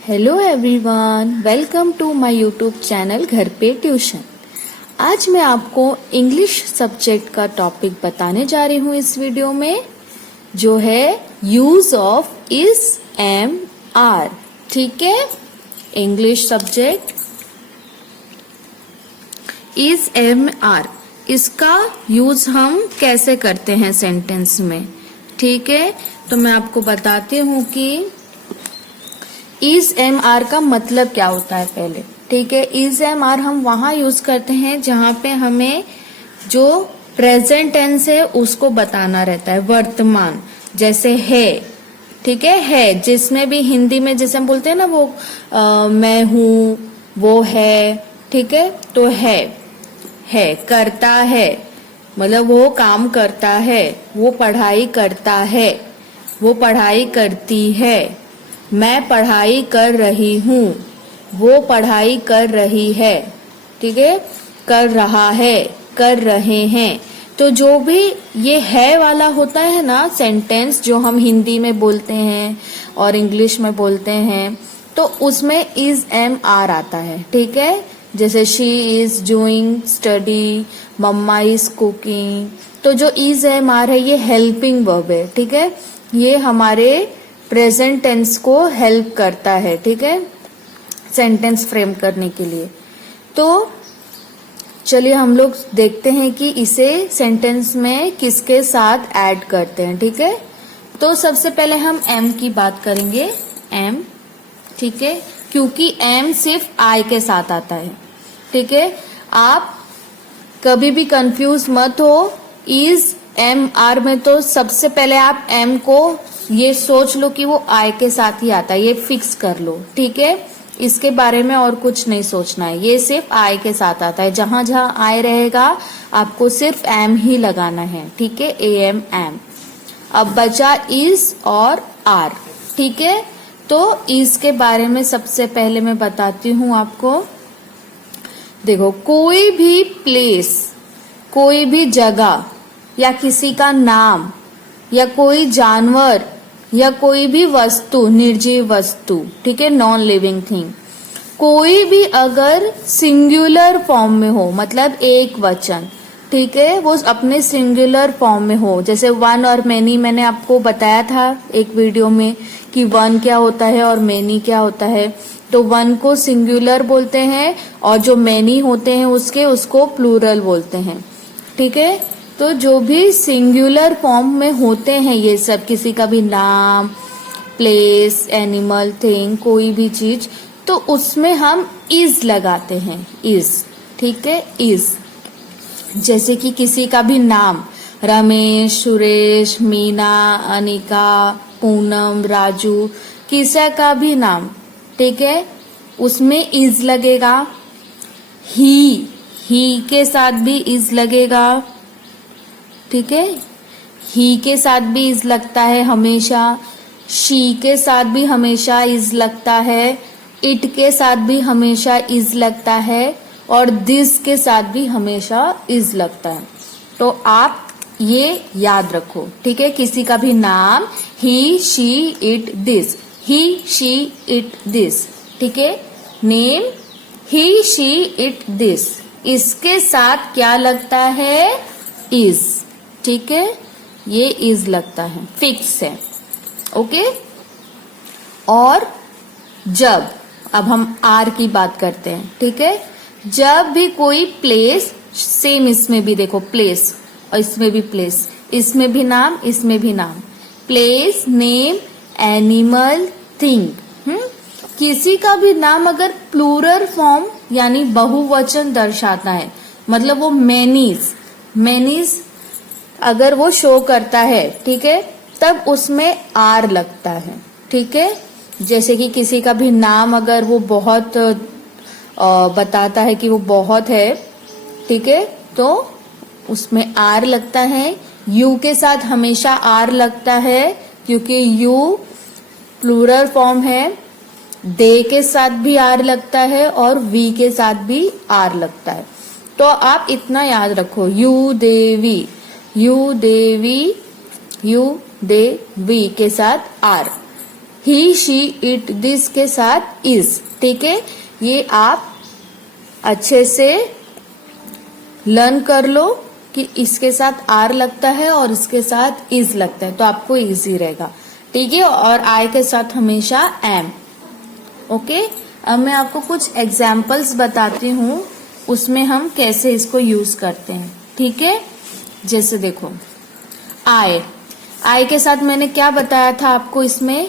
Hello everyone, welcome to my YouTube channel घर पे tuition. आज मैं आपको इंग्लिश सब्जेक्ट का टॉपिक बताने जा रही हूँ इस वीडियो में, जो है use of is am are. ठीक है, English subject is am are, इसका यूज हम कैसे करते हैं सेंटेंस में। ठीक है, तो मैं आपको बताती हूँ कि इज एम आर का मतलब क्या होता है पहले। ठीक है, इज एम आर हम वहां यूज करते हैं जहां पे हमें जो प्रेजेंट टेंस है उसको बताना रहता है, वर्तमान। जैसे है, ठीक है, जिसमें भी हिंदी में जैसे हम बोलते हैं ना वो मैं हूँ, वो है। ठीक है, तो है करता है, मतलब वो काम करता है, वो पढ़ाई करता है, वो पढ़ाई करती है। मैं पढ़ाई कर रही हूँ, वो पढ़ाई कर रही है। ठीक है, कर रहा है, कर रहे हैं। तो जो भी ये है वाला होता है ना सेंटेंस, जो हम हिंदी में बोलते हैं और इंग्लिश में बोलते हैं, तो उसमें इज एम आर आता है। ठीक है, जैसे she is doing study, mama is cooking. तो जो इज एम आर है ये हेल्पिंग वर्ब है। ठीक है, ये हमारे प्रेजेंट टेंस को हेल्प करता है। ठीक है, सेंटेंस फ्रेम करने के लिए। तो चलिए हम लोग देखते हैं कि इसे सेंटेंस में किसके साथ ऐड करते हैं। ठीक है, तो सबसे पहले हम एम की बात करेंगे। एम, ठीक है, क्योंकि एम सिर्फ आई के साथ आता है। ठीक है, आप कभी भी कंफ्यूज मत हो। इज एम आर में तो सबसे पहले आप एम को ये सोच लो कि वो आई के साथ ही आता है, ये फिक्स कर लो। ठीक है, इसके बारे में और कुछ नहीं सोचना है, ये सिर्फ आई के साथ आता है। जहां जहां आई रहेगा आपको सिर्फ एम ही लगाना है। ठीक है, ए एम एम। अब बचा इज और आर। ठीक है, तो इज के बारे में सबसे पहले मैं बताती हूँ आपको। देखो, कोई भी प्लेस, कोई भी जगह या किसी का नाम या कोई जानवर या कोई भी वस्तु, निर्जीव वस्तु, ठीक है, नॉन लिविंग थिंग, कोई भी अगर सिंगुलर फॉर्म में हो, मतलब एक वचन, ठीक है, वो अपने सिंगुलर फॉर्म में हो, जैसे वन और मैनी। मैंने आपको बताया था एक वीडियो में कि वन क्या होता है और मैनी क्या होता है। तो वन को सिंगुलर बोलते हैं और जो मैनी होते हैं उसको प्लूरल बोलते हैं। ठीक है, तो जो भी सिंगुलर फॉर्म में होते हैं ये सब, किसी का भी नाम, प्लेस, एनिमल, थिंग, कोई भी चीज, तो उसमें हम इज लगाते हैं, इज। ठीक है, इज। जैसे कि किसी का भी नाम, रमेश, सुरेश, मीना, अनिका, पूनम, राजू, किसी का भी नाम, ठीक है, उसमें इज लगेगा। ही के साथ भी इज लगेगा। ठीक है, ही के साथ भी इज लगता है हमेशा। शी के साथ भी हमेशा इज लगता है। इट के साथ भी हमेशा इज लगता है और दिस के साथ भी हमेशा इज लगता है। तो आप ये याद रखो। ठीक है, किसी का भी नाम, he, she, it, this, he, she, it, this. ठीक है, name he, she, it, this, इसके साथ क्या लगता है? इज। ठीक है, ये इज लगता है, फिक्स है। ओके, और जब, अब हम आर की बात करते हैं। ठीक है, जब भी कोई प्लेस, सेम इसमें भी देखो प्लेस, और इसमें भी प्लेस, इसमें भी नाम, इसमें भी नाम, प्लेस, नेम, एनिमल, थिंग। किसी का भी नाम अगर प्लूरल फॉर्म यानी बहुवचन दर्शाता है, मतलब वो मैनीज अगर वो शो करता है, ठीक है, तब उसमें आर लगता है। ठीक है, जैसे कि किसी का भी नाम अगर वो बहुत बताता है कि वो बहुत है, ठीक है, तो उसमें आर लगता है। यू के साथ हमेशा आर लगता है क्योंकि यू प्लूरल फॉर्म है। दे के साथ भी आर लगता है और वी के साथ भी आर लगता है। तो आप इतना याद रखो, you they we, you they we, you they we के साथ are. He she it this के साथ इज, ठीक है। ये आप अच्छे से लर्न कर लो कि इसके साथ आर लगता है और इसके साथ इज लगता है, तो आपको इजी रहेगा, ठीक है। और आई के साथ हमेशा एम, ओके। अब मैं आपको कुछ एग्जाम्पल्स बताती हूँ, उसमें हम कैसे इसको यूज करते हैं, ठीक है। जैसे देखो आई के साथ मैंने क्या बताया था आपको, इसमें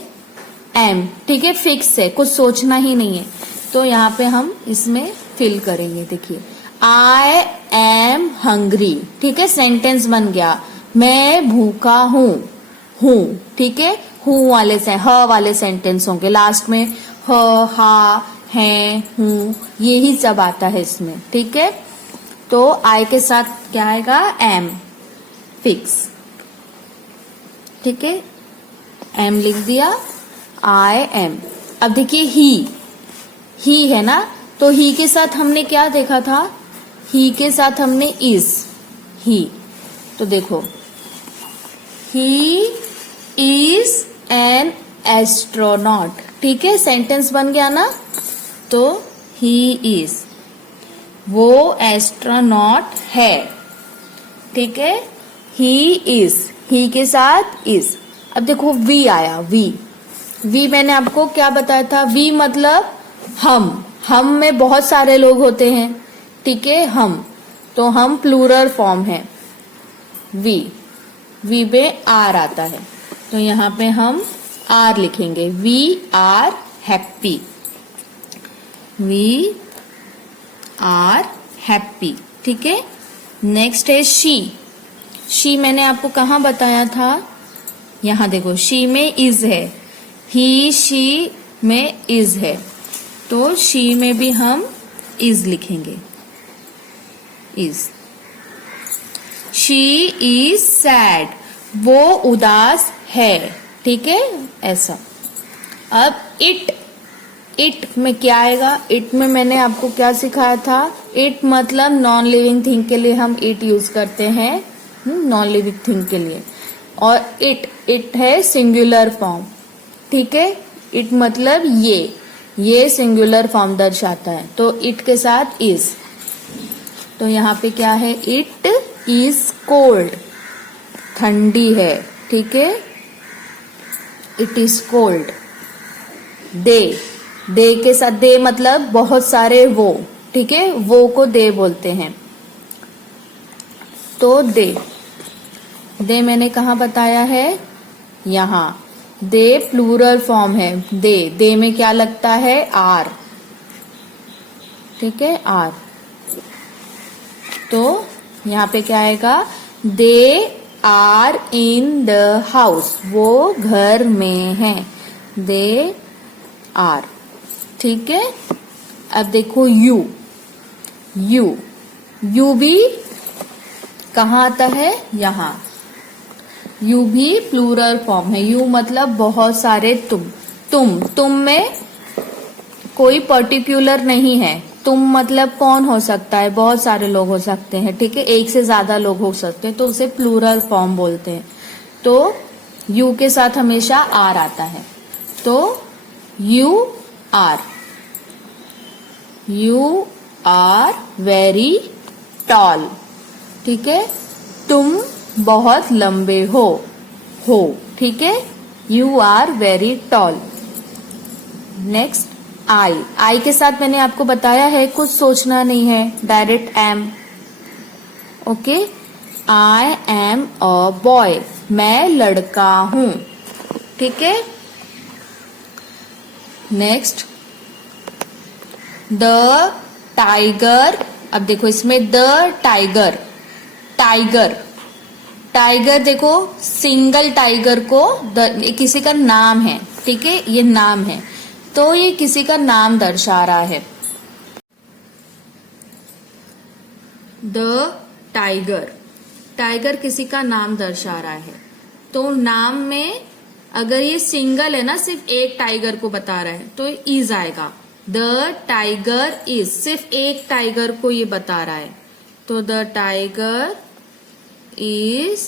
एम, ठीक है, फिक्स है, कुछ सोचना ही नहीं है। तो यहाँ पे हम इसमें फिल करेंगे, देखिए आई एम हंग्री, ठीक है, सेंटेंस बन गया। मैं भूखा हूँ, ठीक है। हूँ वाले से ह वाले सेंटेंस होंगे, लास्ट में ह, हा, है, हूँ, यही सब आता है इसमें, ठीक है। तो आई के साथ क्या आएगा, एम, फिक्स, ठीक है। एम लिख दिया, आई एम। अब देखिए ही है ना, तो ही के साथ हमने क्या देखा था, ही के साथ हमने इज, ही, तो देखो ही इज एन एस्ट्रोनॉट, ठीक है, सेंटेंस बन गया ना। तो ही इज, वो एस्ट्रोनॉट है, ठीक है। ही इज, ही के साथ इज। अब देखो वी आया, वी मैंने आपको क्या बताया था, वी मतलब हम में बहुत सारे लोग होते हैं, ठीक है, हम, तो हम प्लूरल फॉर्म है। वी में आर आता है, तो यहाँ पे हम आर लिखेंगे, we are happy, we are happy, ठीक है। नेक्स्ट है शी मैंने आपको कहाँ बताया था, यहाँ देखो शी में इज है, ही शी में इज है, तो शी में भी हम इज लिखेंगे, इज। शी इज सैड, वो उदास है, ठीक है, ऐसा। अब इट में क्या आएगा, इट में मैंने आपको क्या सिखाया था, इट मतलब नॉन लिविंग थिंग के लिए हम इट यूज करते हैं, नॉन लिविंग थिंग के लिए। और इट है सिंगुलर फॉर्म, ठीक है। इट मतलब ये सिंगुलर फॉर्म दर्शाता है, तो इट के साथ इज। तो यहाँ पे क्या है, इट इज कोल्ड, ठंडी है, ठीक है, इट इज कोल्ड। दे के साथ, दे मतलब बहुत सारे वो, ठीक है, वो को दे बोलते हैं, तो दे मैंने कहा बताया है, यहाँ दे प्लूरल फॉर्म है, दे में क्या लगता है, आर, ठीक है, आर। तो यहाँ पे क्या आएगा, they are in the house, वो घर में है, दे आर, ठीक है। अब देखो यू भी कहाँ आता है, यहाँ, यू भी प्लूरल फॉर्म है, यू मतलब बहुत सारे तुम में कोई पर्टिकुलर नहीं है, तुम मतलब कौन हो सकता है, बहुत सारे लोग हो सकते हैं, ठीक है, एक से ज्यादा लोग हो सकते हैं, तो उसे प्लूरल फॉर्म बोलते हैं। तो यू के साथ हमेशा आर आता है, तो यू आर वेरी टॉल, ठीक है, तुम बहुत लंबे हो, ठीक है, you are very tall. Next I के साथ मैंने आपको बताया है, कुछ सोचना नहीं है, direct am, okay. I am a boy, मैं लड़का हूं, ठीक है। नेक्स्ट द टाइगर, अब देखो इसमें द टाइगर देखो, सिंगल टाइगर को किसी का नाम है, ठीक है, ये नाम है, तो ये किसी का नाम दर्शा रहा है। द टाइगर किसी का नाम दर्शा रहा है, तो नाम में अगर ये सिंगल है ना, सिर्फ एक टाइगर को बता रहा है, तो इज आएगा। द टाइगर इज, सिर्फ एक टाइगर को ये बता रहा है, तो the tiger is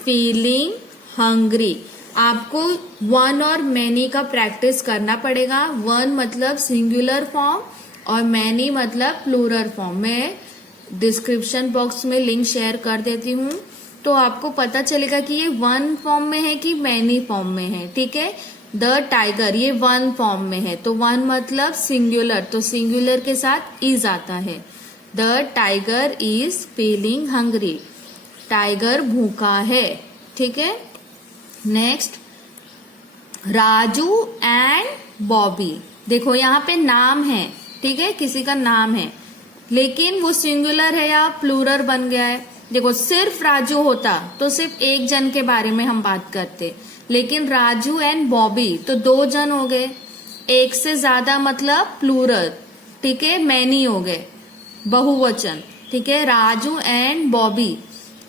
feeling hungry. आपको वन और मैनी का प्रैक्टिस करना पड़ेगा। वन मतलब सिंगुलर फॉर्म और मैनी मतलब प्लूरल फॉर्म। मैं डिस्क्रिप्शन बॉक्स में लिंक शेयर कर देती हूँ, तो आपको पता चलेगा कि ये वन फॉर्म में है कि मैनी फॉर्म में है। ठीक है, द टाइगर ये वन फॉर्म में है, तो वन मतलब सिंगुलर, तो सिंगुलर के साथ इज आता है। The tiger is feeling hungry, tiger भूखा है। ठीक है, नेक्स्ट राजू एंड बॉबी। देखो यहाँ पे नाम है, ठीक है, किसी का नाम है, लेकिन वो सिंगुलर है या प्लूरल बन गया है। देखो सिर्फ राजू होता तो सिर्फ एक जन के बारे में हम बात करते, लेकिन राजू एंड बॉबी तो दो जन हो गए, एक से ज्यादा मतलब प्लूरल। ठीक है, मैनी हो गए, बहुवचन। ठीक है, राजू एंड बॉबी,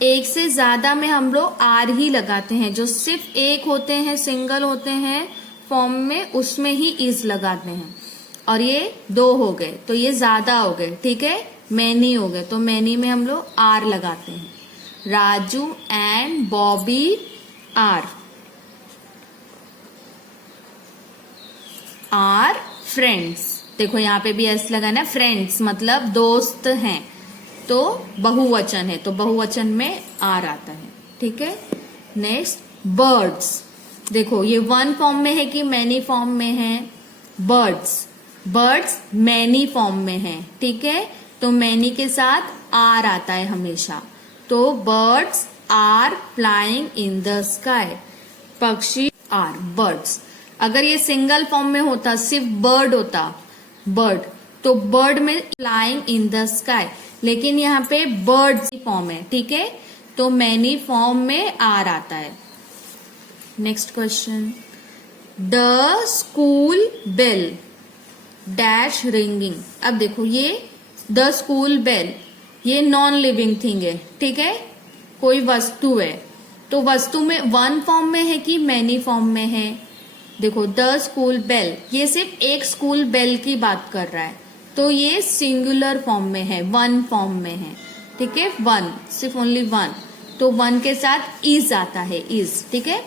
एक से ज्यादा में हम लोग आर ही लगाते हैं। जो सिर्फ एक होते हैं, सिंगल होते हैं फॉर्म में, उसमें ही इज लगाते हैं। और ये दो हो गए तो ये ज्यादा हो गए। ठीक है, मैनी हो गए तो मैनी में हम लोग आर लगाते हैं। Raju and Bobby are friends. देखो यहाँ पे भी एस लगाना, फ्रेंड्स मतलब दोस्त हैं, तो बहुवचन है, तो बहुवचन में आर आता है। ठीक है, नेक्स्ट बर्ड्स। देखो ये वन फॉर्म में है कि मैनी फॉर्म में है? बर्ड्स मैनी फॉर्म में है। ठीक है, तो मैनी के साथ आर आता है हमेशा, तो birds are flying in the sky, पक्षी आर बर्ड्स। अगर ये सिंगल फॉर्म में होता, सिर्फ बर्ड होता, बर्ड, तो बर्ड में फ्लाइंग इन द स्काई, लेकिन यहाँ पे बर्ड्स की फॉर्म है। ठीक है, तो मैनी फॉर्म में आर आता है। Next question, the school bell dash ringing. अब देखो ये द स्कूल बेल, ये नॉन लिविंग थिंग है। ठीक है, कोई वस्तु है, तो वस्तु में वन फॉर्म में है कि मैनी फॉर्म में है? देखो द स्कूल बेल, ये सिर्फ एक स्कूल बेल की बात कर रहा है, तो ये सिंगुलर फॉर्म में है, वन फॉर्म में है। ठीक है, वन, सिर्फ ओनली वन, तो वन के साथ इज आता है, इज। ठीक है,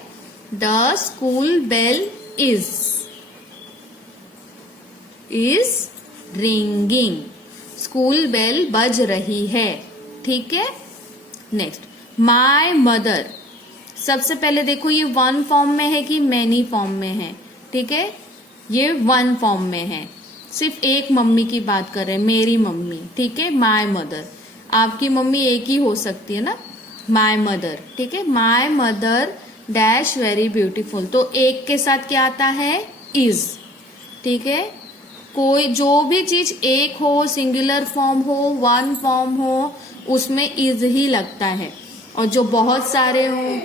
the school bell is ringing, school bell बज रही है। ठीक है, नेक्स्ट माय मदर। सबसे पहले देखो ये वन फॉर्म में है कि मैनी फॉर्म में है? ठीक है, ये वन फॉर्म में है, सिर्फ एक मम्मी की बात कर रहे हैं, मेरी मम्मी। ठीक है, माय मदर, आपकी मम्मी एक ही हो सकती है ना, माय मदर। ठीक है, my mother dash very beautiful, तो एक के साथ क्या आता है? इज। ठीक है, कोई जो भी चीज एक हो, सिंगुलर फॉर्म हो, वन फॉर्म हो, उसमें इज ही लगता है, और जो बहुत सारे हो।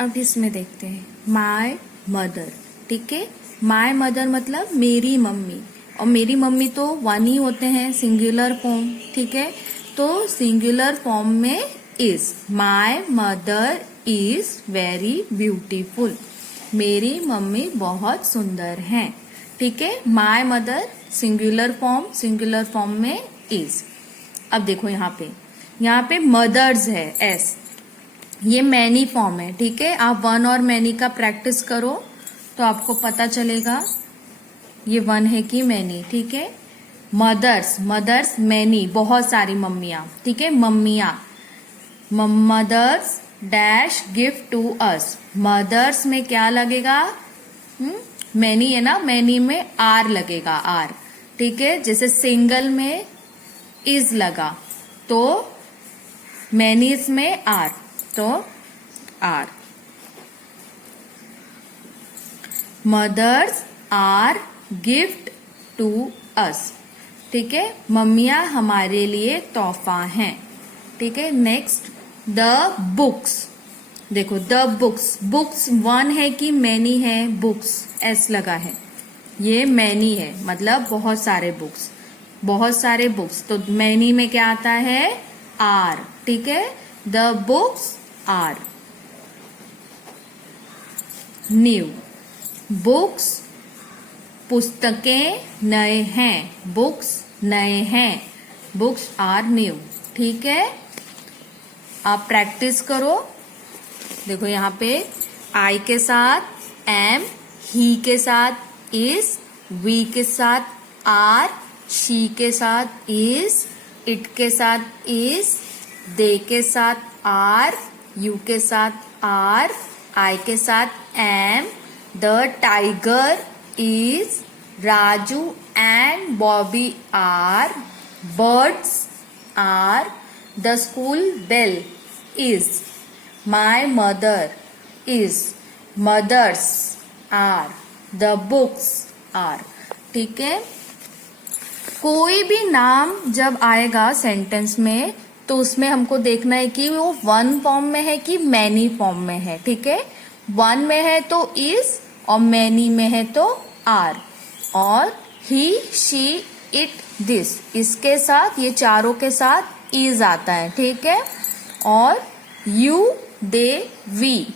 अब इसमें देखते हैं माय मदर। ठीक है, माय मदर मतलब मेरी मम्मी, और मेरी मम्मी तो वन ही होते हैं, सिंगुलर फॉर्म। ठीक है, तो सिंगुलर फॉर्म में is, my mother is very beautiful, मेरी मम्मी बहुत सुंदर है। ठीक है, माय मदर सिंगुलर फॉर्म में इज। अब देखो यहाँ पे मदर्स है, एस, ये मैनी फॉर्म है। ठीक है, आप वन और मैनी का प्रैक्टिस करो तो आपको पता चलेगा ये वन है कि मैनी। ठीक है, मदर्स मैनी, बहुत सारी मम्मियां। ठीक है, मम्मियां, mothers dash gift to us, mothers में क्या लगेगा? मैनी है ना, मैनी में आर लगेगा, आर। ठीक है, जैसे सिंगल में इज लगा, तो मैनीज में आर, तो are. Mothers are gift to us. ठीक है, मम्मियां हमारे लिए तोहफा हैं। ठीक है, नेक्स्ट द बुक्स। देखो द बुक्स वन है कि मैनी है? बुक्स, एस लगा है, ये मैनी है, मतलब बहुत सारे बुक्स, तो मैनी में क्या आता है? आर। ठीक है, the books are new, books पुस्तकें नए हैं, बुक्स नए हैं, बुक्स आर न्यू। ठीक है, आप प्रैक्टिस करो। देखो यहाँ पे आई के साथ एम, ही के साथ इज, वी के साथ आर, शी के साथ इज, इट के साथ इज, दे के साथ आर, यू के साथ आर, आई के साथ am, the tiger is, Raju and Bobby are, birds are, the school bell is, my mother is, mothers are, the books are। ठीक है, कोई भी नाम जब आएगा सेंटेंस में तो उसमें हमको देखना है कि वो वन फॉर्म में है कि मैनी फॉर्म में है। ठीक है, वन में है तो इज और मैनी में है तो आर, और ही, शी, इट, दिस, इसके साथ ये चारों के साथ इज आता है। ठीक है, और यू, दे, वी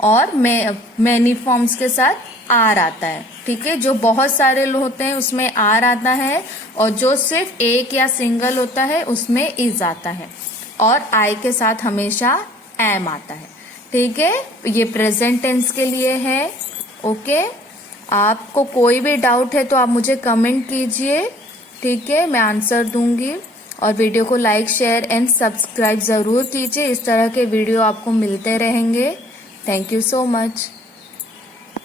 और मैनी फॉर्म्स के साथ आर आता है। ठीक है, जो बहुत सारे होते हैं उसमें आर आता है, और जो सिर्फ एक या सिंगल होता है उसमें इज आता है, और आई के साथ हमेशा एम आता है। ठीक है, ये प्रेजेंट टेंस के लिए है। ओके, आपको कोई भी डाउट है तो आप मुझे कमेंट कीजिए। ठीक है, मैं आंसर दूंगी, और वीडियो को लाइक, शेयर एंड सब्सक्राइब जरूर कीजिए। इस तरह के वीडियो आपको मिलते रहेंगे। Thank you so much.